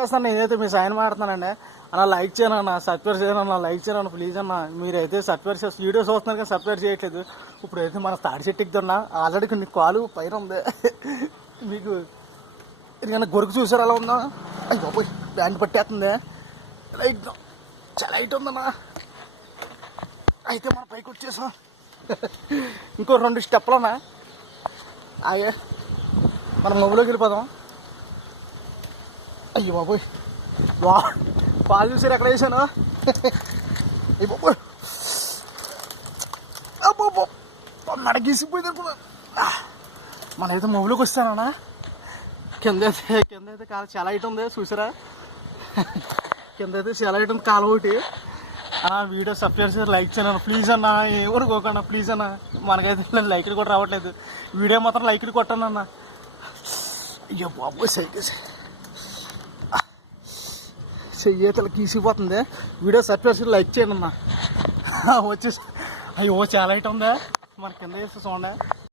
చేస్తాను, నేనైతే మీ సాయం మాడుతున్నానండి అన్న. లైక్ చేయను అన్న, సబ్స్క్రైబ్ చేయను అన్న, లైక్ చేయను ప్లీజ్ అన్న. మీరైతే సబ్స్క్రైబ్ చేసి వీడియోస్ చూస్తున్నారు కానీ సబ్స్క్రైబ్ చేయట్లేదు. ఇప్పుడైతే మన తాడి చెట్టు ఎక్కుతున్నా, ఆల్రెడీ కొన్ని కాలు పైన ఉంది. మీకు ఇది గొరుకు చూసారు అలా ఉందా? అయ్యి బాబోయ్ బ్యాండ్ పట్టేస్తుంది, లైట్ చాలా లైట్ ఉందన్నా. అయితే మనం పైకి వచ్చేసాం. ఇంకో 2 స్టెప్లన్నా అయ్యే మనం మొబైల్లోకి వెళ్ళిపోదాం. అయ్యో బాబోయ్ పాలు చూసారు ఎక్కడ వేసాను. అయ్యి బాబోయ్ అబ్బో నడగీసిపోయింది. మనైతే మొబైల్లోకి వస్తానన్నా. కింద అయితే కాలు చాలా హైట్ ఉంది చూసారా, కింద అయితే చాలా హైట్ ఉంది కాలు ఒకటి. వీడియో సబ్స్క్రైబ్ చేసి లైక్ చేయను ప్లీజ్ అన్న, ఎవరుకోకన్నా ప్లీజ్ అన్న. మనకైతే లైక్లు కూడా రావట్లేదు, వీడియో మాత్రం లైక్లు కొట్టాను అన్న. అయ్యో బాబోయ్ సైకిల్ చెయ్యేతలు గీసిపోతుంది. వీడియో సబ్స్క్రైబ్ చేసి లైక్ చేయండి అన్న. వచ్చేసి అయ్యో చాలా హైట్ ఉందా, మన కింద వేస్తే చూడండి.